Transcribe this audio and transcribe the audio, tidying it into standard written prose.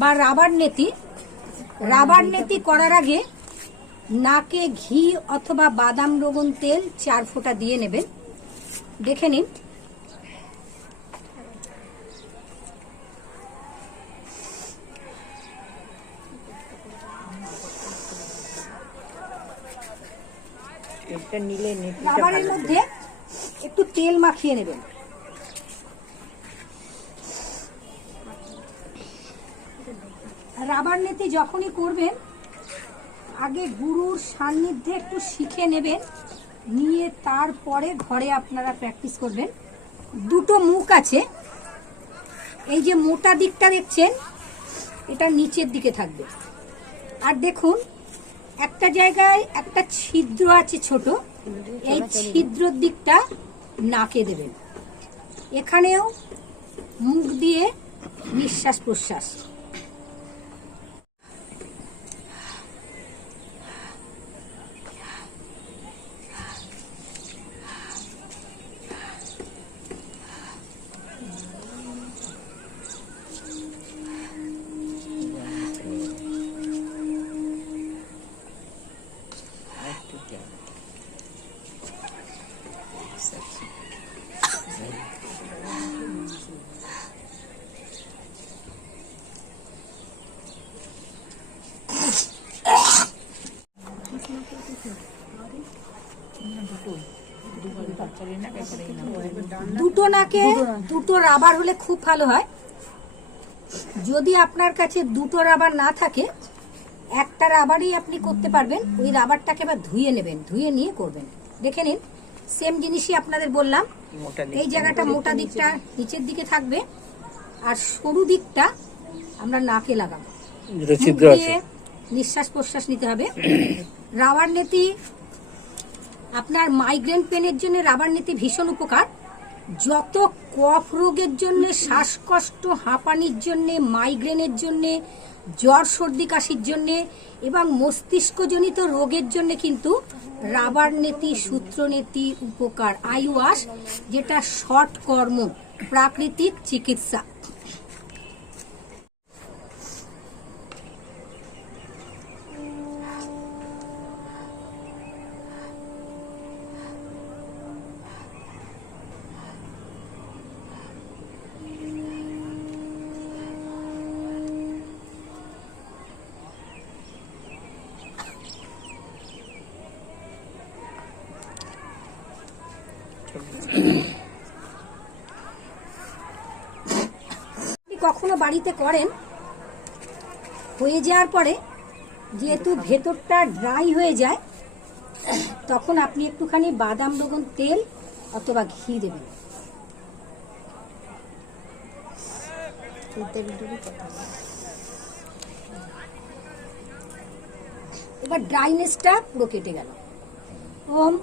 বা রাবার নেতি করার আগে নাকে ঘি অথবা বাদাম রোগন তেল 4 ফোঁটা দিয়ে নেবেন। দেখে নিন। রাবারের মধ্যে একটু তেল মাখিয়ে নেবেন। রাবার নেতি যখনই করবেন আগে গুরুর সান্নিধ্যে একটু শিখে নেবেন, নিয়ে তারপরে ঘরে আপনারা প্র্যাকটিস করবেন। দুটো মুখ আছে, এই যে মোটা দিকটা দেখছেন এটা নিচের দিকে থাকবে, আর দেখুন একটা জায়গায় একটা ছিদ্র আছে ছোট, এই ছিদ্রর দিকটা নাকে দেবেন। এখানেও মুখ দিয়ে নিঃশ্বাস প্রশ্বাস। দুটো নাকে দুটো রাবার হলে খুব ভালো হয়। যদি আপনার কাছে দুটো রাবার না থাকে, একটা রাবারই আপনি করতে পারবেন। ওই রাবারটাকে এবার ধুয়ে নেবেন, ধুয়ে নিয়ে করবেন। দেখে নিন, সেম জিনিসই আপনাদের বললাম। এই জায়গাটা মোটা দিকটা নিচের দিকে থাকবে, আর সরু দিকটা আমরা নাকে লাগাবো। নিঃশ্বাস প্রশ্বাস নিতে হবে। রাবার নেতি আপনার মাইগ্রেন পেনের জন্য রাবার নেতি ভীষণ উপকার। যত কফ রোগের জন্য, শ্বাসকষ্ট, হাঁপানির জন্য, মাইগ্রেনের জন্য, জ্বর সর্দি কাশির জন্য এবং মস্তিষ্কজনিত রোগের জন্য কিন্তু রাবার নেতি, সূত্র নেতি উপকার। আইওয়াশ, যেটা শর্ট কর্ম, প্রাকৃতিক চিকিৎসা। কখনো বাড়িতে করেন, হয়ে যাওয়ার পরে যেহেতু ভেতরটা ড্রাই হয়ে যায়, তখন আপনি একটুখানি বাদাম রোগন তেল অথবা ঘি দেবেন। এবার ড্রাইনেসটা পুরো কেটে গেল। ওম